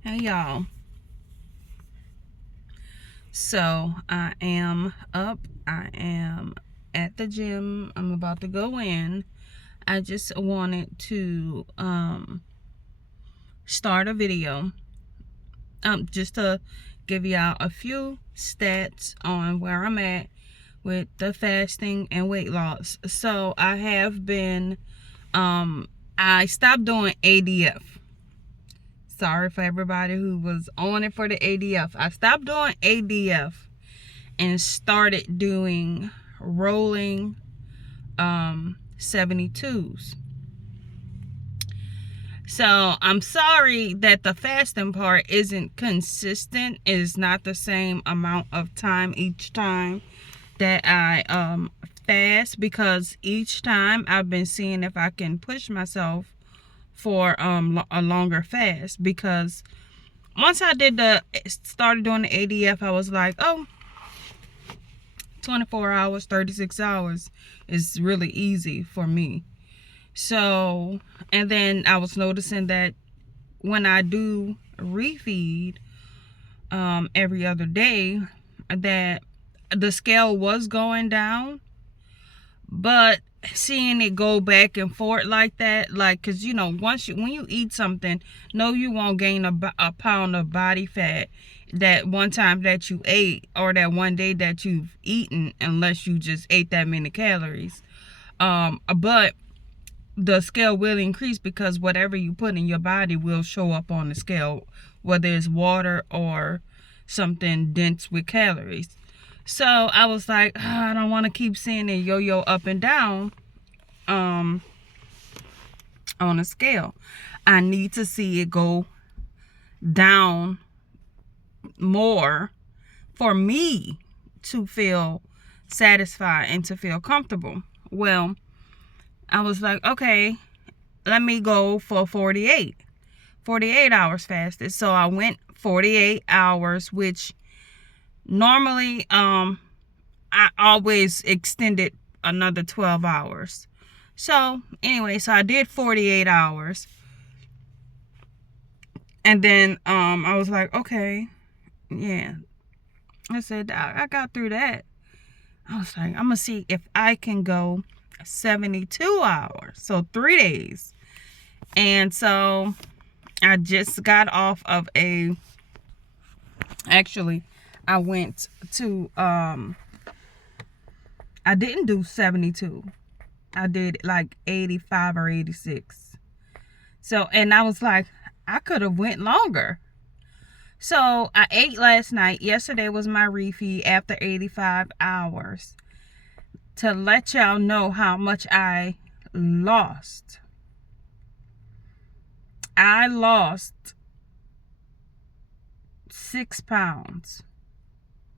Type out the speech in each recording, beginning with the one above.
Hey y'all. So I am up. I am at the gym. I'm about to go in. I just wanted to start a video just to give y'all a few stats on where I'm at with the fasting and weight loss. So I have been I stopped doing ADF. Sorry for everybody who was on it for the ADF. I stopped doing ADF and started doing rolling 72s. So I'm sorry that the fasting part isn't consistent. It's not the same amount of time each time that I fast, because each time I've been seeing if I can push myself for a longer fast, because once I started doing the ADF, I was like, oh, 24 hours, 36 hours is really easy for me. So, and then I was noticing that when I do refeed every other day, that the scale was going down, but seeing it go back and forth like that, like, because when you eat something, no, you won't gain a pound of body fat that one time that you ate, or that one day that you've eaten, unless you just ate that many calories. But the scale will increase, because whatever you put in your body will show up on the scale, whether it's water or something dense with calories. So I was like, I don't want to keep seeing it yo-yo up and down on a scale. I need to see it go down more for me to feel satisfied and to feel comfortable. Well, I was like, okay, let me go for 48 hours fasted. So I went 48 hours, which normally I always extended another 12 hours. So anyway, so I did 48 hours. And then I was like, okay, yeah. I said, I got through that. I was like, I'm going to see if I can go 72 hours. So 3 days. And so I just got off of actually, I went to, I didn't do 72. I did like 85 or 86. So, and I was like, I could have went longer. So I ate last night. Yesterday was my refeed after 85 hours. To let y'all know how much I lost. I lost 6 pounds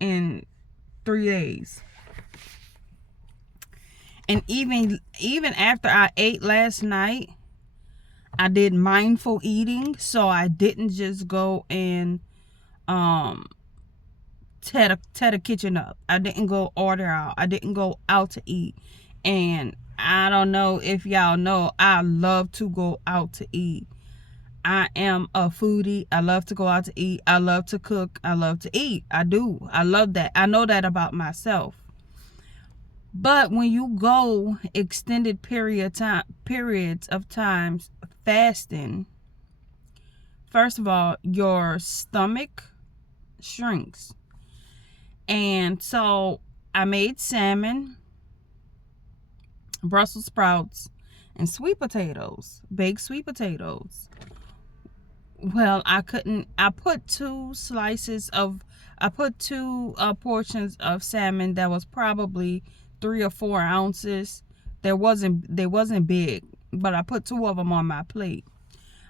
in 3 days. And even after I ate last night, I did mindful eating. So I didn't just go and tear the kitchen up. I didn't go order out. I didn't go out to eat. And I don't know if y'all know, I love to go out to eat. I am a foodie. I love to go out to eat. I love to cook. I love to eat. I do. I love that. I know that about myself. But when you go extended periods of times fasting, first of all, your stomach shrinks. And so I made salmon, Brussels sprouts, and sweet potatoes, baked sweet potatoes. Well, I put two portions of salmon that was probably 3 or 4 ounces. They wasn't big, but I put 2 of them on my plate.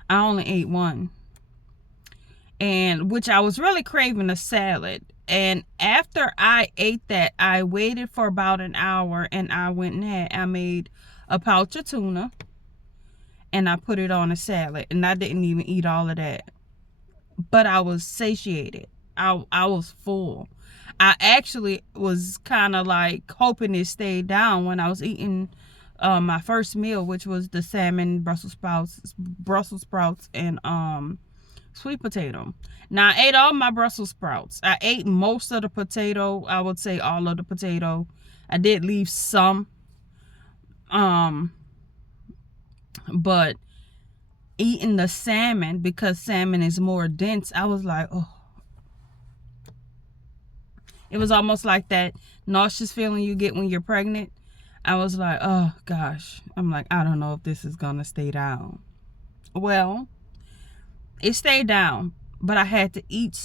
I only ate one. And which I was really craving a salad. And after I ate that, I waited for about an hour, and I made a pouch of tuna, and I put it on a salad, and I didn't even eat all of that. But I was satiated. I was full. I actually was kind of like hoping it stayed down when I was eating my first meal, which was the salmon, Brussels sprouts, and sweet potato. Now I ate all my Brussels sprouts. I ate most of the potato. I would say all of the potato. I did leave some. But eating the salmon, because salmon is more dense, I was like, oh. It was almost like that nauseous feeling you get when you're pregnant. I was like, oh gosh. I'm like, I don't know if this is gonna stay down. Well, it stayed down, but I had to eat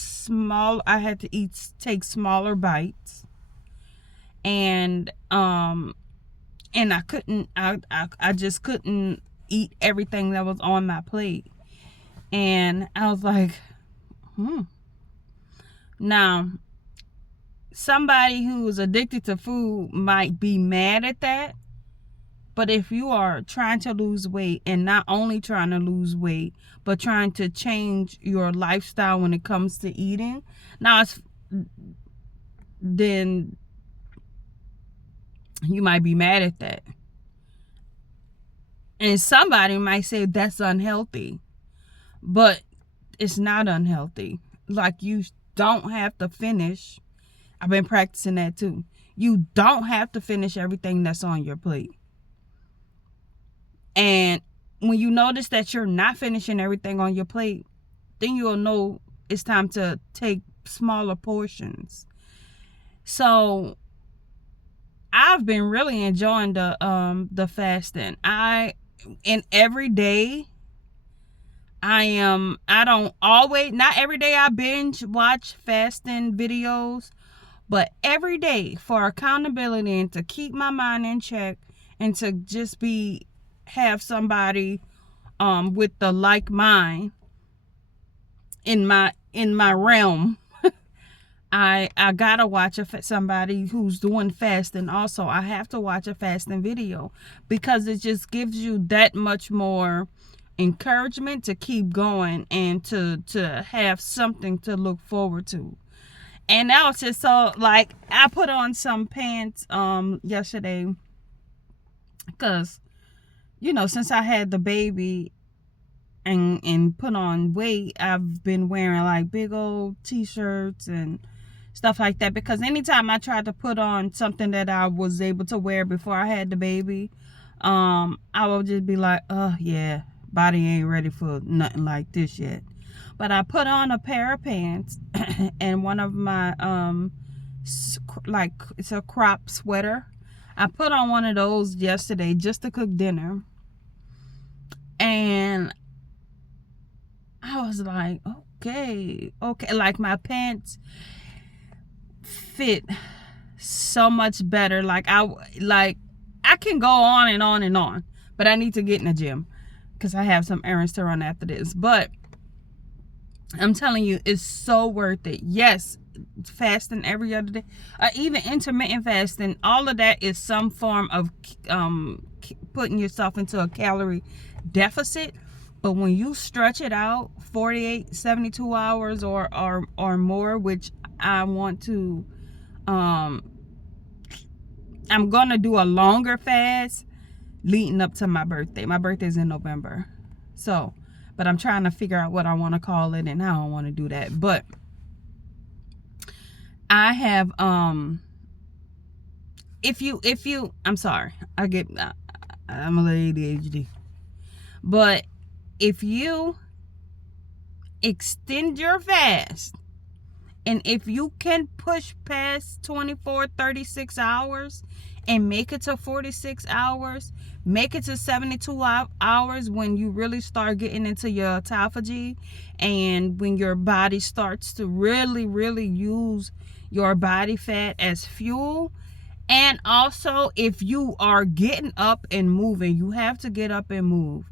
take smaller bites, and I just couldn't eat everything that was on my plate. And I was like, Now, somebody who is addicted to food might be mad at that. But if you are trying to lose weight, and not only trying to lose weight, but trying to change your lifestyle when it comes to eating, then you might be mad at that. And somebody might say that's unhealthy. But it's not unhealthy. Like, you don't have to finish. I've been practicing that too. You don't have to finish everything that's on your plate. And when you notice that you're not finishing everything on your plate, then you'll know it's time to take smaller portions. So I've been really enjoying the fasting. And every day not every day I binge watch fasting videos, but every day, for accountability and to keep my mind in check, and to just have somebody with the like mind in my realm. I gotta watch somebody who's doing fasting. Also, I have to watch a fasting video, because it just gives you that much more encouragement to keep going, and to have something to look forward to. And that was just so, like, I put on some pants yesterday, because since I had the baby and put on weight, I've been wearing like big old t-shirts and stuff like that, because anytime I tried to put on something that I was able to wear before I had the baby, I would just be like, oh yeah, body ain't ready for nothing like this yet. But I put on a pair of pants and one of my it's a crop sweater. I put on one of those yesterday just to cook dinner, and I was like, okay, like, my pants fit so much better. Like I can go on and on and on, but I need to get in the gym because I have some errands to run after this. But I'm telling you, it's so worth it. Yes, fasting every other day, even intermittent fasting, all of that is some form of putting yourself into a calorie deficit. But when you stretch it out 48, 72 hours or more, which I want to, I'm gonna do a longer fast leading up to my birthday. My birthday's in November, so, but I'm trying to figure out what I want to call it and how I want to do that. But I have if you I'm sorry, I'm a little ADHD, but if you extend your fast, and if you can push past 24, 36 hours and make it to 46 hours, make it to 72 hours, when you really start getting into your autophagy, and when your body starts to really, really use your body fat as fuel. And also, if you are getting up and moving, you have to get up and move.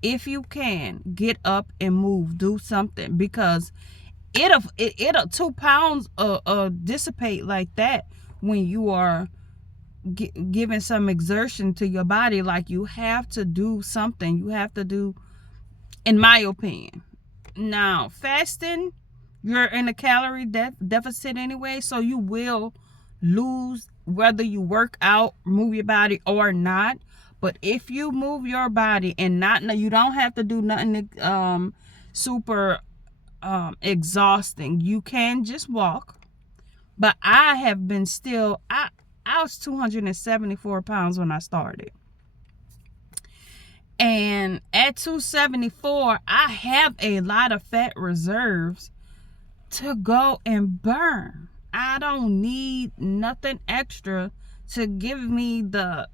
If you can, get up and move, do something, because it'll 2 pounds dissipate like that when you are giving some exertion to your body. Like, you have to do something. You have to do, in my opinion. Now, fasting, you're in a calorie deficit anyway, so you will lose whether you work out, move your body or not. But if you move your body and you don't have to do nothing super exhausting. You can just walk. But I have been I was 274 pounds when I started. And at 274, I have a lot of fat reserves to go and burn. I don't need nothing extra to give me the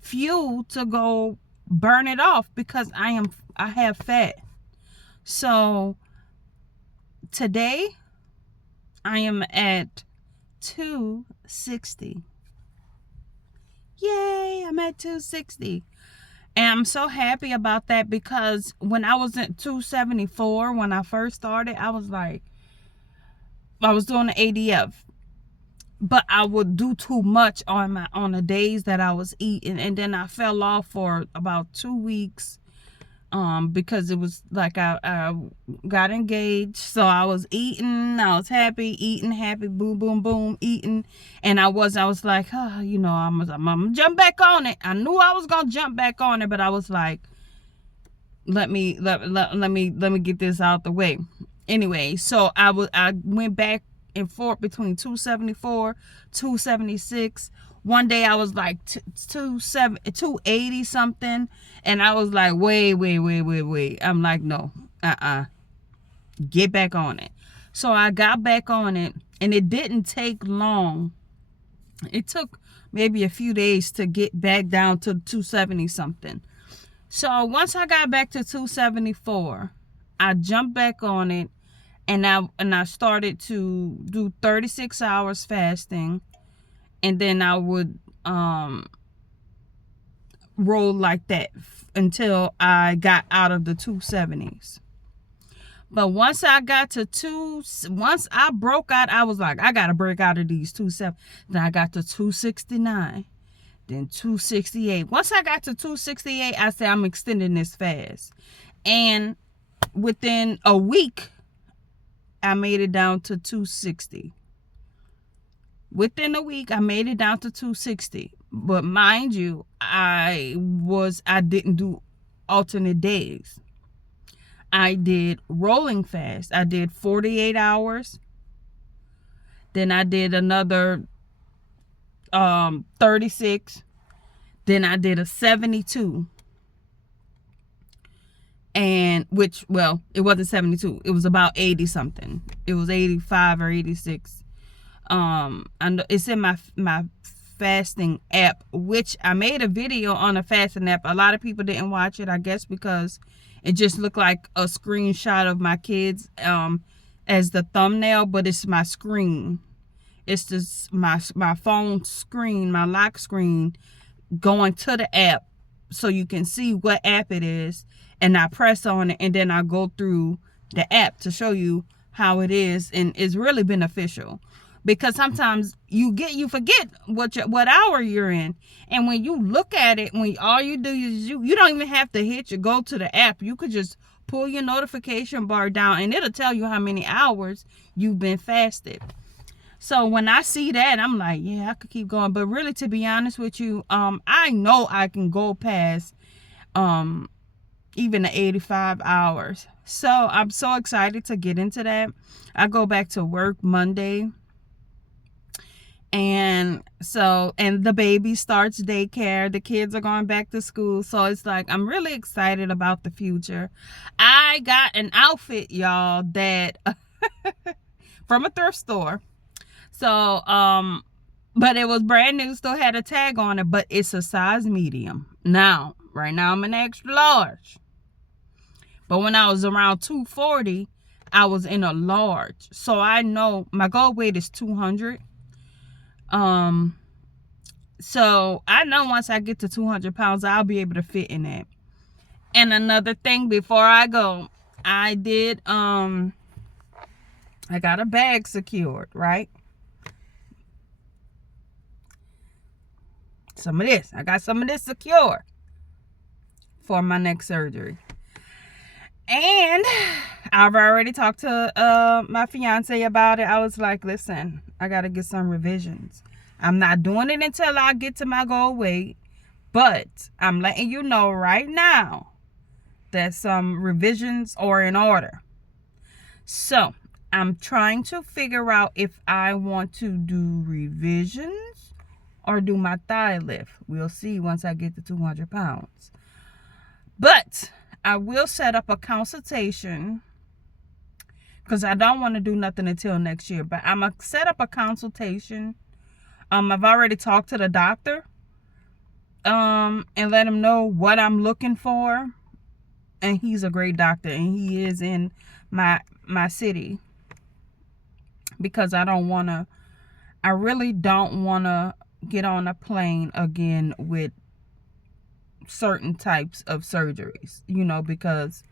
fuel to go burn it off, because I have fat. So today I am at 260. Yay, I'm at 260. And I'm so happy about that, because when I was at 274, when I first started, I was doing the ADF. But I would do too much on the days that I was eating, and then I fell off for about 2 weeks. Because it was like I got engaged, so I was eating, I was happy, eating, happy, boom, boom, boom, eating, and I was like, oh, you know, I'm gonna jump back on it. I knew I was gonna jump back on it, but I was like, let me get this out the way. Anyway, so I went back and forth between 274, 276. One day I was like 280 something, and I was like, wait. I'm like, no, get back on it. So I got back on it, and it didn't take long. It took maybe a few days to get back down to 270 something. So once I got back to 274, I jumped back on it, and I started to do 36 hours fasting. And then I would roll like that until I got out of the 270s. But once I broke out, I was like, I got to break out of these 270. Then I got to 269, then 268. Once I got to 268, I said, I'm extending this fast. And within a week, I made it down to 260. Within a week, I made it down to 260. But mind you, I didn't do alternate days. I did rolling fast. I did 48 hours. Then I did another 36. Then I did a 72. And it wasn't 72. It was about 80 something. It was 85 or 86. And it's in my fasting app, which I made a video on a fasting app. A lot of people didn't watch it, I guess, because it just looked like a screenshot of my kids as the thumbnail, but it's my screen. It's just my phone screen, my lock screen, going to the app so you can see what app it is, and I press on it, and then I go through the app to show you how it is, and it's really beneficial. Because sometimes you forget what hour you're in, and when you look at it, when all you do is you don't even have to go to the app. You could just pull your notification bar down, and it'll tell you how many hours you've been fasted. So when I see that, I'm like, yeah, I could keep going. But really, to be honest with you, I know I can go past even the 85 hours. So I'm so excited to get into that. I go back to work Monday. And the baby starts daycare. The kids are going back to school. So it's like, I'm really excited about the future. I got an outfit, y'all, that from a thrift store. So, but it was brand new, still had a tag on it, but it's a size medium. Now, right now I'm an extra large. But when I was around 240, I was in a large. So I know my goal weight is 200. So I know once I get to 200 pounds, I'll be able to fit in that. And another thing before I go, I got a bag secured, right? I got some of this secure for my next surgery. And I've already talked to my fiance about it. I was like, listen, I got to get some revisions. I'm not doing it until I get to my goal weight. But I'm letting you know right now that some revisions are in order. So I'm trying to figure out if I want to do revisions or do my thigh lift. We'll see once I get to 200 pounds. But I will set up a consultation because I don't want to do nothing until next year. But I'm going to set up a consultation. I've already talked to the doctor and let him know what I'm looking for. And he's a great doctor, and he is in my city, because I really don't want to get on a plane again with certain types of surgeries, because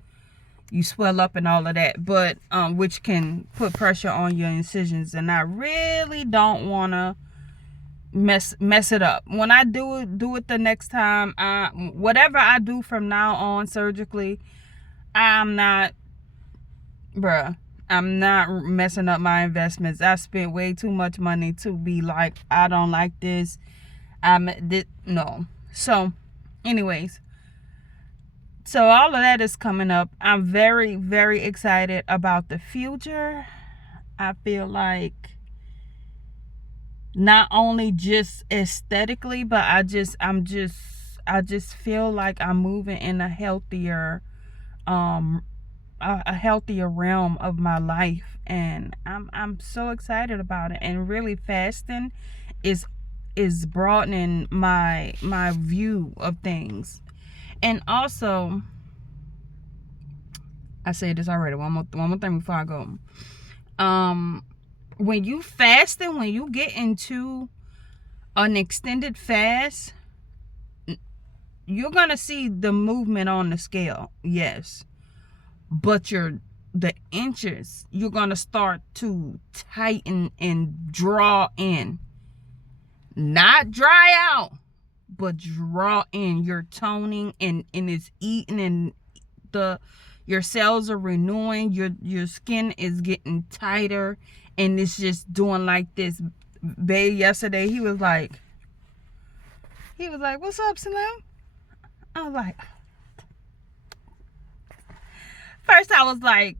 you swell up and all of that, but which can put pressure on your incisions, and I really don't want to mess it up. When I do it the next time, whatever I do from now on surgically, I'm not messing up my investments. I spent way too much money to be like, I don't like this. No. So anyways, so all of that is coming up. I'm very, very excited about the future. I feel like not only just aesthetically, but I just feel like I'm moving in a healthier realm of my life, and I'm so excited about it. And really, fasting is broadening my view of things. And also, I said this already, one more thing before I go. When you fasting, when you get into an extended fast, you're gonna see the movement on the scale, yes, but the inches, you're gonna start to tighten and draw in, not dry out, but draw in. You're toning, and it's eating, and your cells are renewing, your skin is getting tighter, and it's just doing like this. Babe yesterday, he was like, what's up, Slim? I was like, first I was like,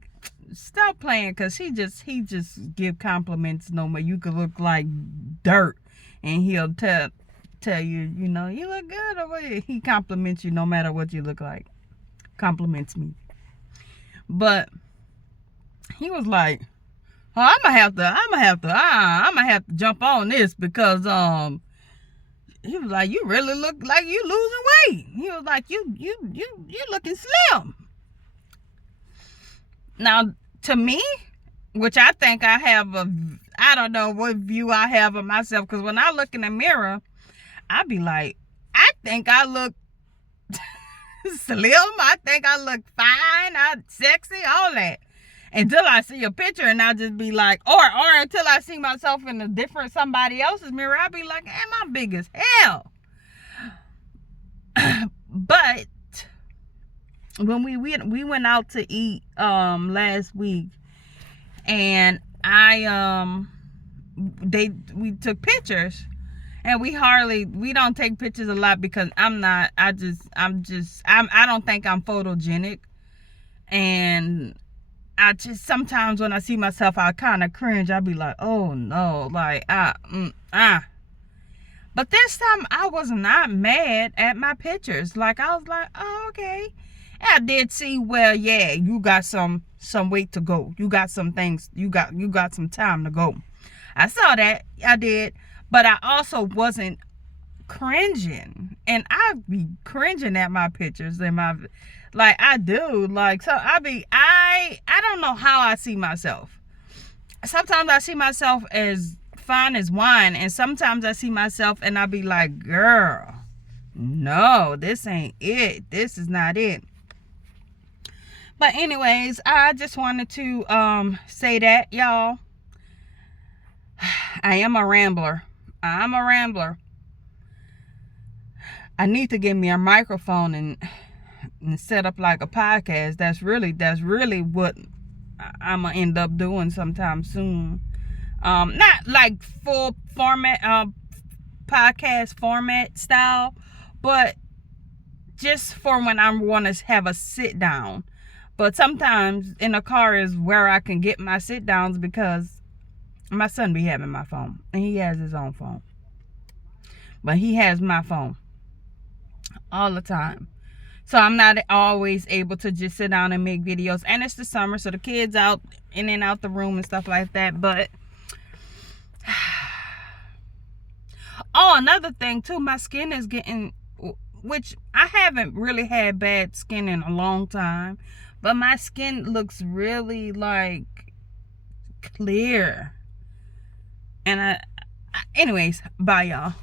stop playing, because he just give compliments no more. You could look like dirt, and he'll tell you, you look good, or what. He compliments you no matter what you look like. Compliments me. But he was like, oh, I'm gonna have to jump on this, because he was like, you really look like you losing weight. He was like, you looking slim. Now, to me, which I think I have I don't know what view I have of myself, because when I look in the mirror, I be like, I think I look slim. I think I look fine. I'm sexy, all that. Until I see a picture, and I just be like, or until I see myself in a different somebody else's mirror, I be like, am I big as hell? But when we went out to eat last week, and we took pictures, and we don't take pictures a lot, because I don't think I'm photogenic, and I just, sometimes when I see myself, I kind of cringe. I be like, oh no, like But this time I was not mad at my pictures. Like, I was like, oh, okay. And I did see, well, yeah, you got some weight to go. You got some things. You got some time to go. I saw that. I did. But I also wasn't cringing. And I be cringing at my pictures and like, I do. Like, so I don't know how I see myself. Sometimes I see myself as fine as wine, and sometimes I see myself and I be like, girl, no, this ain't it. This is not it. But anyways, I just wanted to say that, y'all. I am a rambler. I'm a rambler. I need to get me a microphone and set up like a podcast. That's really what I'm gonna end up doing sometime soon. Not like full format podcast format style, but just for when I want to have a sit down. But sometimes in a car is where I can get my sit downs, because my son be having my phone, and he has his own phone, but he has my phone all the time. So I'm not always able to just sit down and make videos. And it's the summer, so the kids out in and out the room and stuff like that. But oh, another thing too, my skin is getting, which I haven't really had bad skin in a long time, but my skin looks really like clear. And anyways, bye y'all.